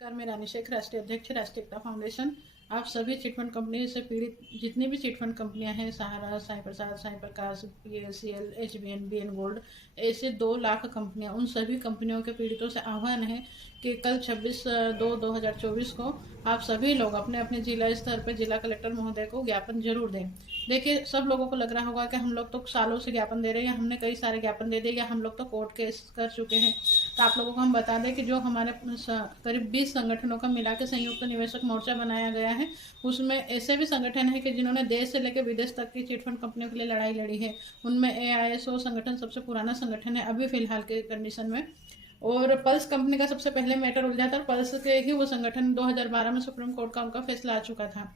नमस्कार, मैं रानी शेख, राष्ट्रीय अध्यक्ष राष्ट्रीय एकता फाउंडेशन। आप सभी चिटफंड कंपनी से पीड़ित जितनी भी चिटफंड कंपनियां हैं, सहारा, साई प्रसाद, साई प्रकाश, PSCL, HBN, BN गोल्ड, ऐसे 2 लाख कंपनियां, उन सभी कंपनियों के पीड़ितों से आह्वान है कि कल 26/2/2024 को आप सभी लोग अपने अपने जिला स्तर पर जिला कलेक्टर महोदय को ज्ञापन जरूर दें। देखिए, सब लोगों को लग रहा होगा कि हम लोग तो सालों से ज्ञापन दे रहे हैं, या हमने कई सारे ज्ञापन दे दिए, या हम लोग तो कोर्ट केस कर चुके हैं। तो आप लोगों को हम बता दें कि जो हमारे करीब 20 संगठनों का मिला के संयुक्त निवेशक मोर्चा बनाया गया है, उसमें ऐसे भी संगठन है कि जिन्होंने देश से लेकर विदेश तक की चिटफंड कंपनियों के लिए लड़ाई लड़ी है। उनमें AISO संगठन सबसे पुराना संगठन है अभी फिलहाल के कंडीशन में, और पल्स कंपनी का सबसे पहले मैटर उलझा था। पल्स के ही वो संगठन 2012 में सुप्रीम कोर्ट का उनका फैसला आ चुका था।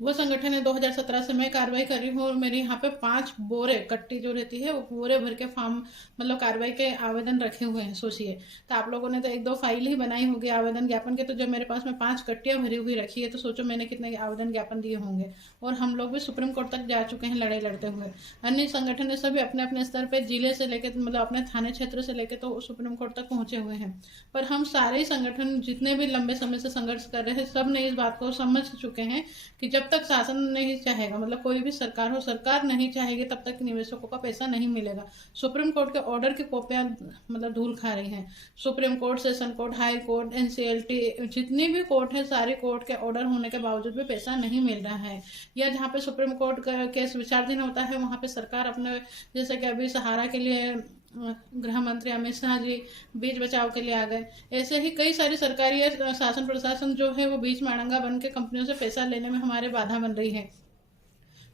वो संगठन है 2017 से मैं कार्रवाई कर रही हूँ, और मेरे यहाँ पे 5 बोरे कट्टी जो रहती है वो बोरे भर के फॉर्म, मतलब कार्रवाई के आवेदन रखे हुए हैं। सोचिए, तो आप लोगों ने तो 1-2 फाइल ही बनाई होगी आवेदन ज्ञापन के, तो जब मेरे पास में 5 कट्टियां भरी हुई रखी है, तो सोचो मैंने कितने आवेदन ज्ञापन दिए होंगे। और हम लोग भी सुप्रीम कोर्ट तक जा चुके हैं लड़ाई लड़ते हुए। अन्य संगठन ने सभी अपने अपने स्तर पर जिले से लेकर, मतलब अपने थाने क्षेत्र से लेकर तो सुप्रीम कोर्ट तक पहुंचे हुए हैं। पर हम सारे ही संगठन जितने भी लंबे समय से संघर्ष कर रहे हैं, सब ने इस बात को समझ चुके हैं कि जब तक शासन नहीं चाहेगा, मतलब कोई भी सरकार हो, सरकार नहीं चाहेगी, तब तक निवेशकों का पैसा नहीं मिलेगा। सुप्रीम कोर्ट के ऑर्डर की कॉपियां मतलब धूल खा रही हैं। Supreme court, session court, high court, NCLT, जितनी भी कोर्ट है, सारी कोर्ट के ऑर्डर होने के बावजूद भी पैसा नहीं मिल रहा है। या जहाँ पे सुप्रीम कोर्ट का केस विचाराधीन होता है, वहां पे सरकार अपने, जैसे कि अभी सहारा के लिए गृह मंत्री अमित शाह जी बीच बचाव के लिए आ गए। ऐसे ही कई सारी सरकारी शासन प्रशासन जो है वो बीच में अड़ंगा बन के कंपनियों से पैसा लेने में हमारे बाधा बन रही है।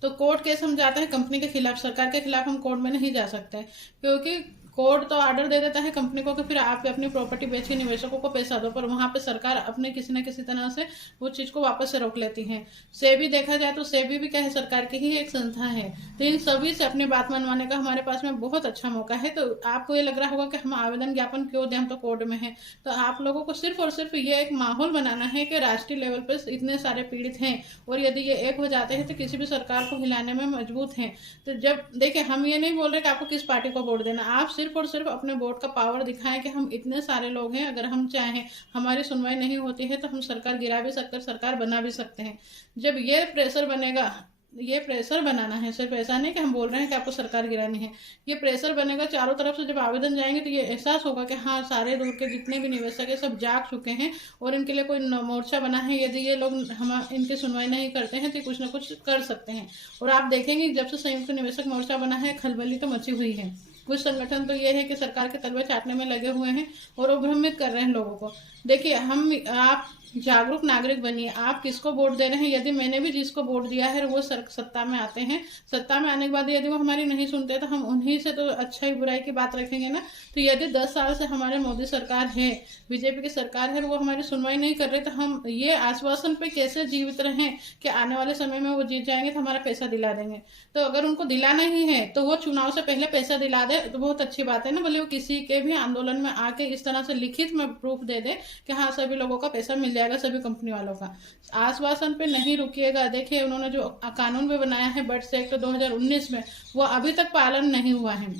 तो कोर्ट केस हम जाते हैं कंपनी के खिलाफ, सरकार के खिलाफ हम कोर्ट में नहीं जा सकते, क्योंकि कोर्ट तो ऑर्डर दे देता है कंपनी को कि फिर आप अपनी प्रॉपर्टी बेच के निवेशकों को पैसा दो, पर वहां पे सरकार अपने किसी न किसी तरह से वो चीज को वापस से रोक लेती है। सेबी देखा जाए तो सेबी भी क्या है, सरकार की ही एक संस्था है। तो इन सभी से अपनी बात मनवाने का हमारे पास में बहुत अच्छा मौका है। तो आपको ये लग रहा होगा कि हम आवेदन ज्ञापन क्यों दें, हम तो कोर्ट में है। तो आप लोगों को सिर्फ और सिर्फ ये एक माहौल बनाना है कि राष्ट्रीय लेवल पर इतने सारे पीड़ित हैं, और यदि ये एक हो जाते हैं तो किसी भी सरकार को हिलाने में मजबूत हैं। तो जब देखिए, हम ये नहीं बोल रहे कि आपको किस पार्टी को वोट देना, आप सिर्फ और सिर्फ अपने वोट का पावर दिखाएं कि हम इतने सारे लोग हैं, अगर हम चाहें, हमारी सुनवाई नहीं होती है तो हम सरकार गिरा भी सकते हैं, सरकार बना भी सकते हैं। जब ये प्रेशर बनेगा, ये प्रेशर बनाना है, सिर्फ ऐसा नहीं कि हम बोल रहे हैं कि आपको सरकार गिरानी है। ये प्रेशर बनेगा चारों तरफ से, जब आवेदन जाएंगे तो ये एहसास होगा कि हाँ, सारे दूर के जितने भी निवेशक है सब जाग चुके हैं और इनके लिए कोई मोर्चा बना है। यदि ये लोग हम इनकी सुनवाई नहीं करते हैं तो कुछ ना कुछ कर सकते हैं। और आप देखेंगे जब से संयुक्त निवेशक मोर्चा बना है, खलबली तो मची हुई है। कुछ संगठन तो ये है कि सरकार के तलवे चाटने में लगे हुए हैं और वो भ्रमित कर रहे हैं लोगों को। देखिए, आप जागरूक नागरिक बनिए। आप किसको वोट दे रहे हैं? यदि मैंने भी जिसको वोट दिया है वो सत्ता में आते हैं, सत्ता में आने के बाद यदि वो हमारी नहीं सुनते तो हम उन्हीं से तो अच्छाई बुराई की बात रखेंगे ना। तो यदि 10 साल से हमारे मोदी सरकार है, बीजेपी की सरकार है, वो हमारी सुनवाई नहीं कर रहे, तो हम ये आश्वासन पे कैसे जीवित रहें कि आने वाले समय में वो जीत जाएंगे तो हमारा पैसा दिला देंगे। तो अगर उनको दिलाना ही है तो वो चुनाव से पहले पैसा दिला दे तो बहुत अच्छी बात है ना। बोले वो किसी के भी आंदोलन में आके इस तरह से लिखित में प्रूफ दे दे कि हाँ, सभी लोगों का पैसा मिल जाएगा, सभी कंपनी वालों का। आश्वासन पे नहीं रुकिएगा। देखिए, उन्होंने जो कानून भी बनाया है बर्ड्स एक्ट 2019 में, वो अभी तक पालन नहीं हुआ है।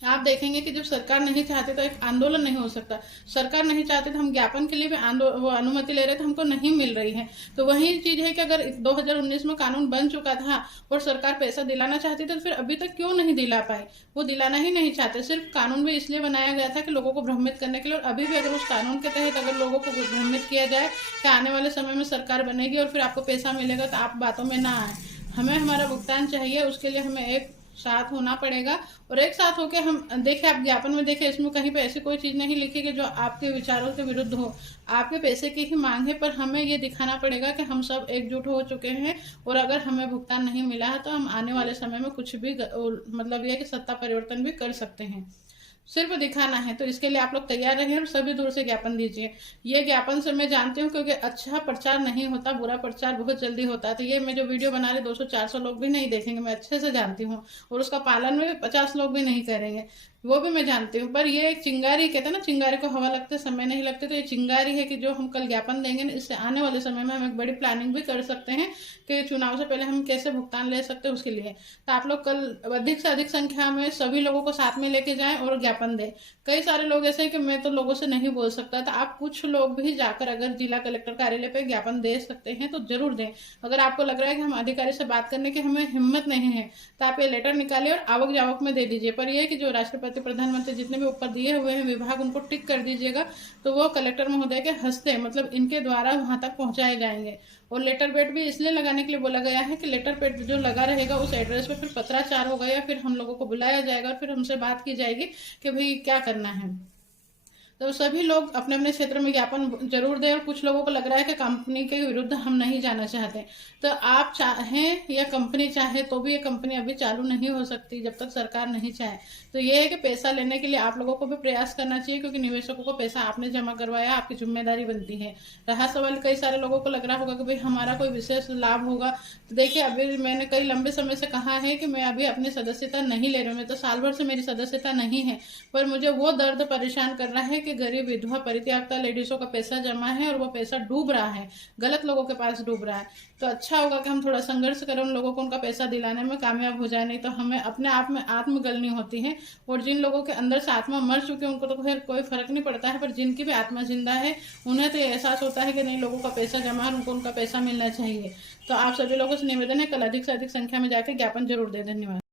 आप देखेंगे कि जब सरकार नहीं चाहती तो एक आंदोलन नहीं हो सकता। सरकार नहीं चाहती तो हम ज्ञापन के लिए भी वो अनुमति ले रहे थे, हमको नहीं मिल रही है। तो वही चीज है कि अगर 2019 में कानून बन चुका था और सरकार पैसा दिलाना चाहती तो फिर अभी तक क्यों नहीं दिला पाई? वो दिलाना ही नहीं चाहते। सिर्फ कानून भी इसलिए बनाया गया था कि लोगों को भ्रमित करने के लिए। और अभी भी अगर उस कानून के तहत अगर लोगों को भ्रमित किया जाए कि आने वाले समय में सरकार बनेगी और फिर आपको पैसा मिलेगा, तो आप बातों में ना आए। हमें हमारा भुगतान चाहिए, उसके लिए हमें एक साथ होना पड़ेगा। और एक साथ होके हम देखिए, आप ज्ञापन में देखिए, इसमें कहीं पे ऐसी कोई चीज नहीं लिखी कि जो आपके विचारों के विरुद्ध हो। आपके पैसे की ही मांग है, पर हमें ये दिखाना पड़ेगा कि हम सब एकजुट हो चुके हैं, और अगर हमें भुगतान नहीं मिला है तो हम आने वाले समय में कुछ भी मतलब यह कि सत्ता परिवर्तन भी कर सकते हैं। सिर्फ दिखाना है। तो इसके लिए आप लोग तैयार रहिए और सभी दूर से ज्ञापन दीजिए। ये ज्ञापन से मैं जानती हूँ, क्योंकि अच्छा प्रचार नहीं होता, बुरा प्रचार बहुत जल्दी होता है। तो ये मैं जो वीडियो बना रहे 200-400 लोग भी नहीं देखेंगे, मैं अच्छे से जानती हूँ, और उसका पालन में 50 लोग भी नहीं करेंगे। वो भी मैं जानती हूँ, पर ये एक चिंगारी, कहते हैं ना चिंगारी को हवा लगते समय नहीं लगते, तो ये चिंगारी है कि जो हम कल ज्ञापन देंगे ना, इससे आने वाले समय में हम एक बड़ी प्लानिंग भी कर सकते हैं कि चुनाव से पहले हम कैसे भुगतान ले सकते हैं उसके लिए। तो आप लोग कल अधिक से अधिक संख्या में सभी लोगों को साथ में लेके जाएं और ज्ञापन दें। कई सारे लोग ऐसे हैं कि मैं तो लोगों से नहीं बोल सकता, तो आप कुछ लोग भी जाकर अगर जिला कलेक्टर कार्यालय पे ज्ञापन दे सकते हैं तो जरूर दें। अगर आपको लग रहा है कि हम अधिकारी से बात करने की हमें हिम्मत नहीं है, तो आप ये लेटर निकालिए और आवक जावक में दे दीजिए। पर यह है कि जो राष्ट्रपति प्रधानमंत्री जितने भी ऊपर दिए हुए हैं विभाग, उनको टिक कर दीजिएगा, तो वो कलेक्टर महोदय के हस्ते, मतलब इनके द्वारा वहां तक पहुंचाए जाएंगे। और लेटर पेड भी इसलिए लगाने के लिए बोला गया है कि लेटर पेड जो लगा रहेगा उस एड्रेस पे फिर पत्राचार होगा या फिर हम लोगों को बुलाया जाएगा और फिर हमसे बात की जाएगी कि भाई क्या करना है। तो सभी लोग अपने अपने क्षेत्र में ज्ञापन जरूर दें। और कुछ लोगों को लग रहा है कि कंपनी के विरुद्ध हम नहीं जाना चाहते, तो आप चाहें या कंपनी चाहे तो भी ये कंपनी अभी चालू नहीं हो सकती जब तक सरकार नहीं चाहे। तो ये है कि पैसा लेने के लिए आप लोगों को भी प्रयास करना चाहिए, क्योंकि निवेशकों को पैसा आपने जमा करवाया, आपकी जिम्मेदारी बनती है। रहा सवाल, कई सारे लोगों को लग रहा होगा कि भाई हमारा कोई विशेष लाभ होगा, तो देखिए अभी मैंने कई लंबे समय से कहा है कि मैं अभी अपनी सदस्यता नहीं ले रही हूँ, मैं तो साल भर से मेरी सदस्यता नहीं है, पर मुझे वो दर्द परेशान कर रहा है कि गरीब विधवा परित्यक्ता लेडीजों का पैसा जमा है और वो पैसा डूब रहा है, गलत लोगों के पास डूब रहा है। तो अच्छा होगा कि हम थोड़ा संघर्ष करें, उन लोगों को उनका पैसा दिलाने में कामयाब हो जाए, नहीं तो हमें अपने आप में आत्मगलनी होती है। और जिन लोगों के अंदर से आत्मा मर चुके हैं उनको तो फिर कोई फर्क नहीं पड़ता है, पर जिनकी भी आत्मा जिंदा है उन्हें तो एहसास होता है कि नहीं, लोगों का पैसा जमा है, उनको उनका पैसा मिलना चाहिए। तो आप सभी लोगों से निवेदन है, कल अधिक से अधिक संख्या में जाकर ज्ञापन जरूर दे। धन्यवाद।